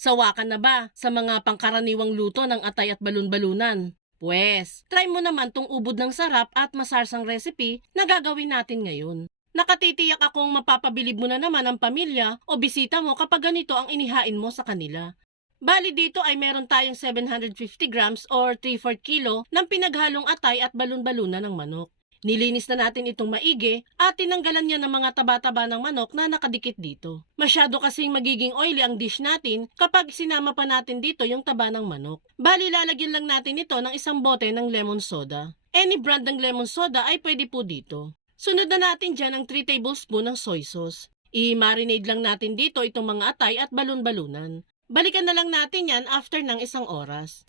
Sawa ka na ba sa mga pangkaraniwang luto ng atay at balon-balunan? Pwes, try mo naman tong ubod ng sarap at masarsang recipe na gagawin natin ngayon. Nakatitiyak akong mapapabilib mo na naman ang pamilya o bisita mo kapag ganito ang inihain mo sa kanila. Bali dito ay meron tayong 750 grams or 3-4 kilo ng pinaghalong atay at balon-balunan ng manok. Nilinis na natin itong maigi at tinanggalan niya ng mga taba-taba ng manok na nakadikit dito. Masyado kasing magiging oily ang dish natin kapag sinama pa natin dito yung taba ng manok. Bali lalagyan lang natin ito ng isang bote ng lemon soda. Any brand ng lemon soda ay pwede po dito. Sunod na natin dyan ang 3 tablespoon ng soy sauce. I-marinate lang natin dito itong mga atay at balon-balunan. Balikan na lang natin yan after ng isang oras.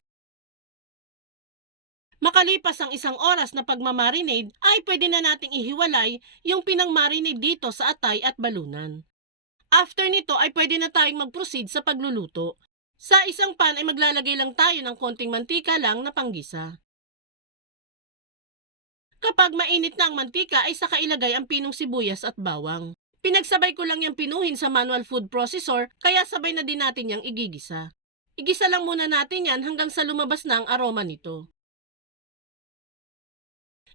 Makalipas ang isang oras na pagmamarinade, ay pwede na nating ihiwalay yung pinang-marinade dito sa atay at balunan. After nito ay pwede na tayong mag-proceed sa pagluluto. Sa isang pan ay maglalagay lang tayo ng konting mantika lang na panggisa. Kapag mainit na ang mantika ay saka ilagay ang pinong sibuyas at bawang. Pinagsabay ko lang yung pinuhin sa manual food processor kaya sabay na din natin yung igigisa. Igisa lang muna natin yan hanggang sa lumabas na ang aroma nito.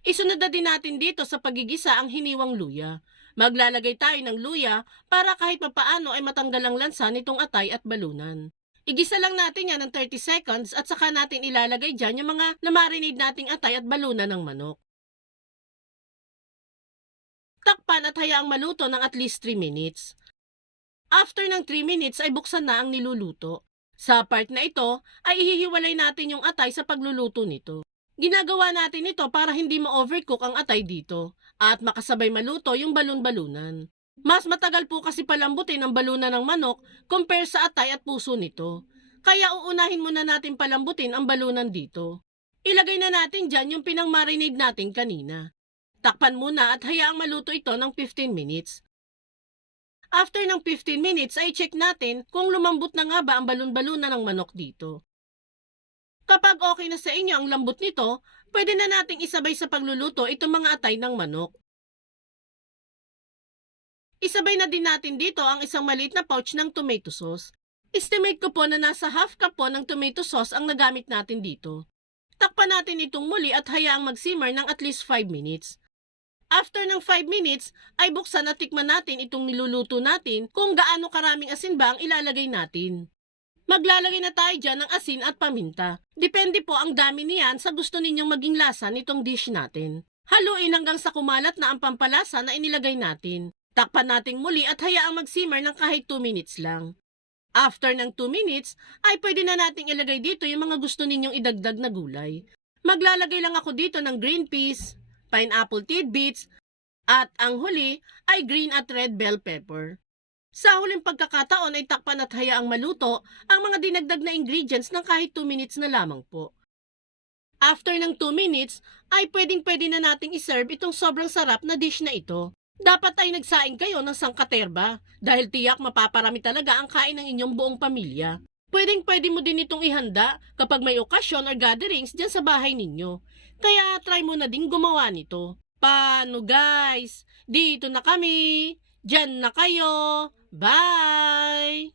Isunod na din natin dito sa pagigisa ang hiniwang luya. Maglalagay tayo ng luya para kahit papaano ay matanggal ang lansa nitong atay at balunan. Igisa lang natin yan ng 30 seconds at saka natin ilalagay dyan yung mga namarinade nating atay at balunan ng manok. Takpan at hayaang maluto ng at least 3 minutes. After ng 3 minutes ay buksan na ang niluluto. Sa part na ito ay ihihiwalay natin yung atay sa pagluluto nito. Ginagawa natin ito para hindi ma-overcook ang atay dito at makasabay maluto yung balon-balunan. Mas matagal po kasi palambutin ang balunan ng manok compare sa atay at puso nito. Kaya uunahin muna natin palambutin ang balunan dito. Ilagay na natin dyan yung pinang-marinade natin kanina. Takpan muna at hayaang maluto ito ng 15 minutes. After ng 15 minutes ay check natin kung lumambot na nga ba ang balon-balunan ng manok dito. Kapag okay na sa inyo ang lambot nito, pwede na nating isabay sa pagluluto itong mga atay ng manok. Isabay na din natin dito ang isang maliit na pouch ng tomato sauce. Estimate ko po na nasa half cup po ng tomato sauce ang nagamit natin dito. Takpan natin itong muli at hayaang mag-simmer ng at least 5 minutes. After ng 5 minutes, ay buksan at tikman natin itong niluluto natin kung gaano karaming asin ba ang ilalagay natin. Maglalagay na tayo dyan ng asin at paminta. Depende po ang dami niyan sa gusto ninyong maging lasa nitong dish natin. Haluin hanggang sa kumalat na ang pampalasa na inilagay natin. Takpan nating muli at hayaang mag-simmer ng kahit 2 minutes lang. After ng 2 minutes, ay pwede na nating ilagay dito yung mga gusto ninyong idagdag na gulay. Maglalagay lang ako dito ng green peas, pineapple tidbits, at ang huli ay green at red bell pepper. Sa huling pagkakataon ay takpan at hayaang maluto ang mga dinagdag na ingredients ng kahit 2 minutes na lamang po. After ng 2 minutes, ay pwedeng pwede na nating iserve itong sobrang sarap na dish na ito. Dapat ay nagsaing kayo ng sangkaterba dahil tiyak mapaparami talaga ang kain ng inyong buong pamilya. Pwedeng pwede mo din itong ihanda kapag may okasyon or gatherings dyan sa bahay ninyo. Kaya try mo na din gumawa nito. Paano guys? Dito na kami. Diyan na kayo. Bye!